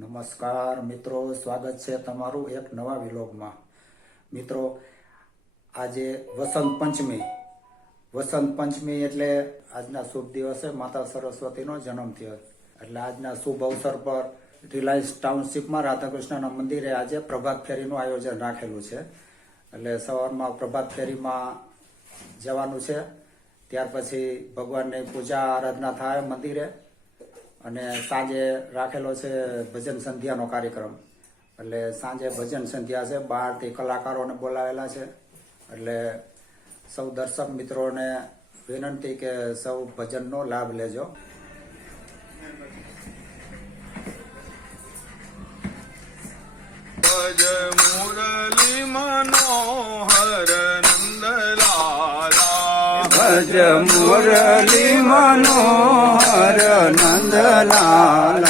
નમસ્કાર મિત્રો, સ્વાગત છે તમારું એક નવા વિલોગમાં. મિત્રો, આજે વસંત પંચમી. વસંત પંચમી એટલે આજના શુભ દિવસે માતા સરસ્વતીનો જન્મ થયો. એટલે આજના શુભ અવસર પર રિલાયન્સ ટાઉનશીપમાં રાધાકૃષ્ણના મંદિરે આજે પ્રભાત ફેરીનું આયોજન રાખેલું છે. એટલે સવારમાં પ્રભાત ફેરીમાં જવાનું છે. ત્યાર પછી ભગવાનની પૂજા, આરાધના થાય મંદિરે. અને સાંજે રાખેલો છે ભજન સંધ્યાનો કાર્યક્રમ. એટલે સાંજે ભજન સંધ્યા છે બહારથી કલાકારોને બોલાવેલા છે. એટલે સૌ દર્શક મિત્રોને વિનંતી કે સૌ ભજનનો લાભ લેજો. ભજ મુરલી મનોહર ભજ મુરલી મનોહર નંદલાલા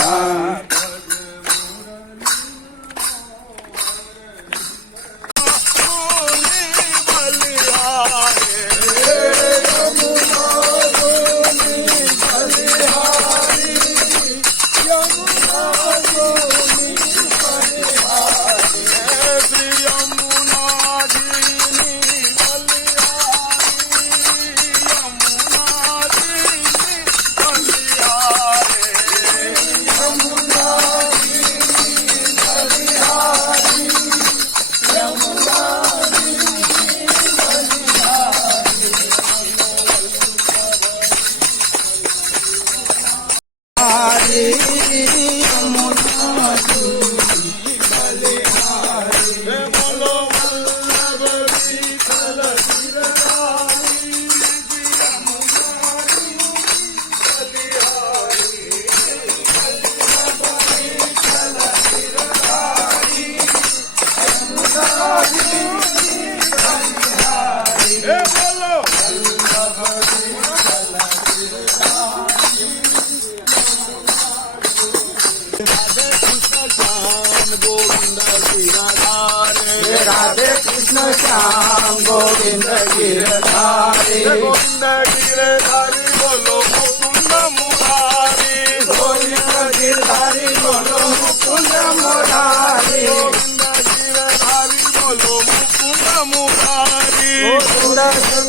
રાધે કૃષ્ણ શ્યામ ગોવિંદ ગિરધારી ગોવિંદ ગિરધારી બોલો મુકુંદ મુરારી ગોવિંદ ગિરધારી બોલો મુકુંદ મોરારી ગોવિંદ ગિરધારી બોલો મુકુંદ મુરારી ગોવિંદ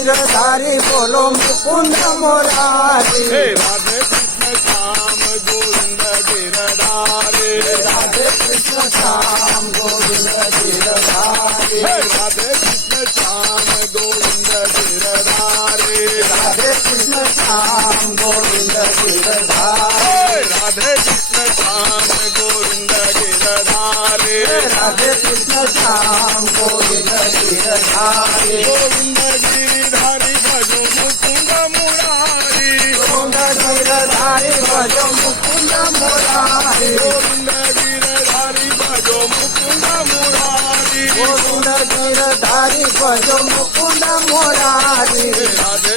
ગિરધારી બોલો મુકુંદ મોરારી રાધે કૃષ્ણ શ્યામ ગોવિંદ ગિરધારી રાધે કૃષ્ણ શ્યામ ગોવિંદ ગિરધારી રાધે કૃષ્ણ શ્યામ ગોવિંદ ગિરધારી રાધે કૃષ્ણ શ્યામ ગોવિંદ ગિરધારી રાધે કૃષ્ણ શ્યામ ગોવિંદ ગિરધારી રાધે કૃષ્ણ શ્યામ ગોવિંદ ગિરધારી ગોવિંદ ગિરધારી ભજો મુકુંદ મોરારી રાધે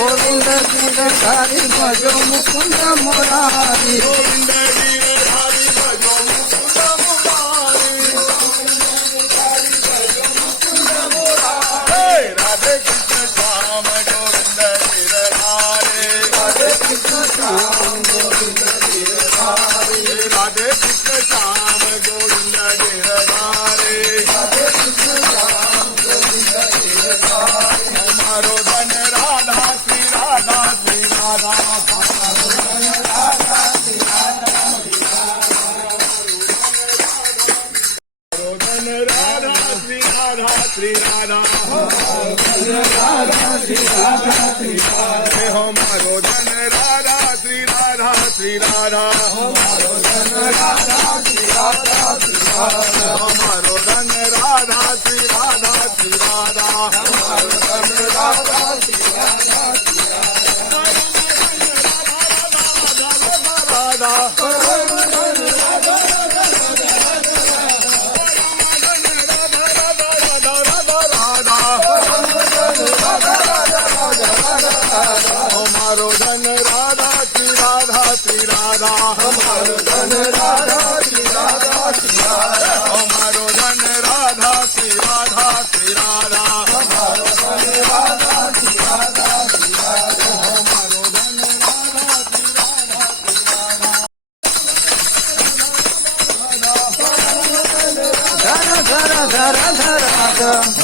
ગોવિંદ ગિરધારી ભજો મુકુંદ મોરારી. ગોવિંદ રાધા શ્રી રાધા અમારો ધન રાધા શ્રી રાધા શ્રી રાધા અમારો ધન રાધા શ્રી રાધા શ્રી રાધા અમારો ધન રાધા શ્રી રાધા શ્રી રાધા અમારો ધન રાધા શ્રી રાધા શ્રી રાધા ધર ધર ધર ધર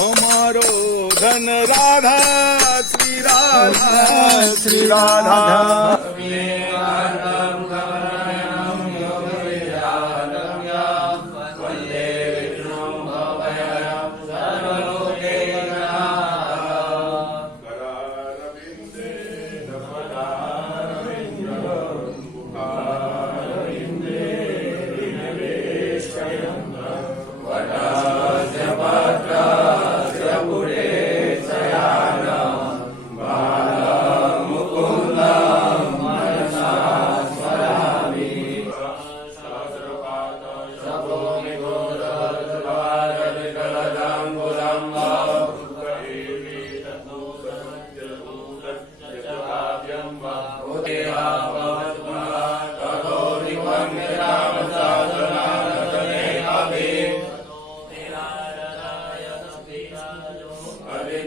અમારો ધન રાધા શ્રી રાધા શ્રી રાધા Hare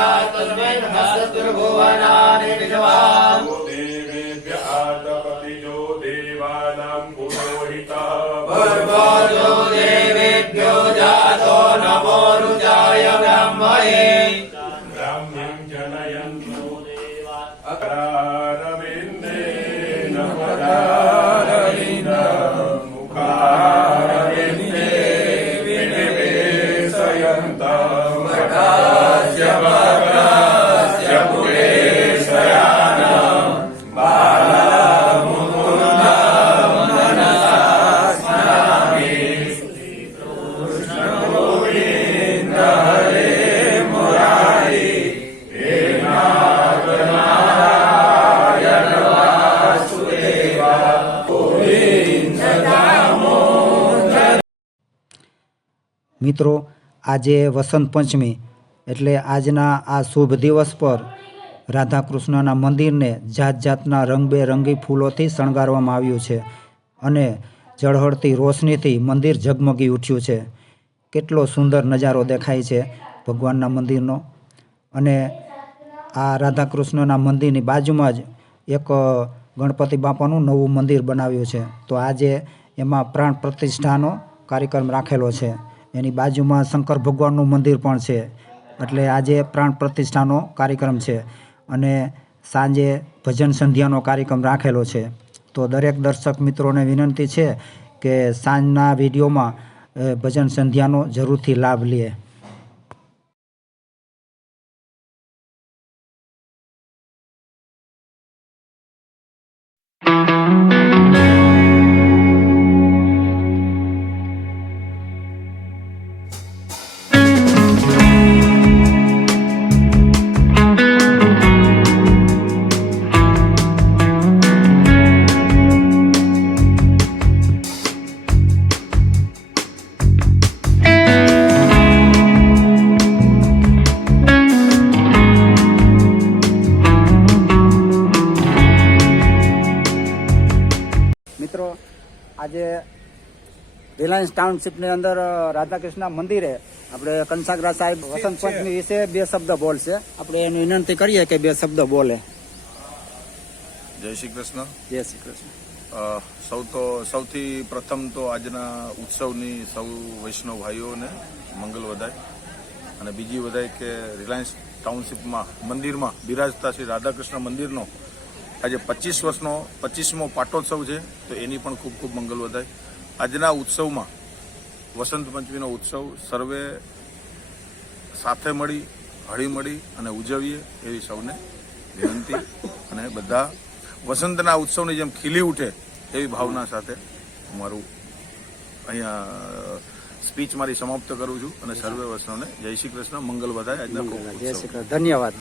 विरदरूपवेदिलन्मर्दस्य देवत्वमाधानमग्रे तमेव विश्वादिवृद्धिवेदिनान्यः पन्था विजते यनाय यजोनिं परिपद्यन्ते लीला तस्मै हस्तुर्भुवनानि विश्वाम् देवेभ्य आतपतिजो देवानां पुरोहितः भर्गो देवेभ्यो जातो नमो रुचाय ब्रह्मणे મિત્રો, આજે વસંત પંચમી એટલે આજના આ શુભ દિવસ પર રાધાકૃષ્ણના મંદિરને જાત જાતના રંગબેરંગી ફૂલોથી શણગારવામાં આવ્યું છે અને ઝળહળતી રોશનીથી મંદિર ઝગમગી ઉઠ્યું છે. કેટલો સુંદર નજારો દેખાય છે ભગવાનના મંદિરનો. અને આ રાધાકૃષ્ણના મંદિરની બાજુમાં જ એક ગણપતિ બાપાનું નવું મંદિર બનાવ્યું છે. તો આજે એમાં પ્રાણ પ્રતિષ્ઠાનો કાર્યક્રમ રાખેલો છે. એની બાજુમાં શંકર ભગવાનનું મંદિર પણ છે. એટલે આજે પ્રાણ પ્રતિષ્ઠાનો કાર્યક્રમ છે અને સાંજે ભજન સંધ્યાનો કાર્યક્રમ રાખેલો છે. તો દરેક દર્શક મિત્રોને વિનંતી છે કે સાંજના વિડીયોમાં ભજન સંધ્યાનો જરૂરથી લાભ લે. રિલાયન્સ ટાઉનશીપની અંદર રાધાકૃષ્ણ મંદિરે આપણે કંસાગરા સાહેબ વસંત પંચમી વિશે બે શબ્દ બોલશે. આપણે એની વિનંતી કરીએ કે બે શબ્દ બોલે. જય શ્રી કૃષ્ણ. જય શ્રી કૃષ્ણ. સૌ તો સૌથી પ્રથમ તો આજના ઉત્સવની સૌ વૈષ્ણવ ભાઈઓને મંગલ વધાય. અને બીજી વધાય કે રિલાયન્સ ટાઉનશીપમાં મંદિરમાં બિરાજતા શ્રી રાધાકૃષ્ણ મંદિરનો આજે પચીસ વર્ષનો પચીસમો પાટોત્સવ છે તો એની પણ ખૂબ ખૂબ મંગલ વધાય. આજના ઉત્સવમાં વસંત પંચમીનો ઉત્સવ સર્વે સાથે મળી હળી મળી અને ઉજવીએ એવી સૌને વિનંતી અને બધા વસંતના ઉત્સવની જેમ ખીલી ઉઠે એવી ભાવના સાથે અમારું મારું અહીંયા સ્પીચ મારી સમાપ્ત કરું છું અને સર્વે વૈષ્ણવને જય શ્રી કૃષ્ણ મંગલ વધાય આજના ખૂબ જય શ્રી કૃષ્ણ. ધન્યવાદ.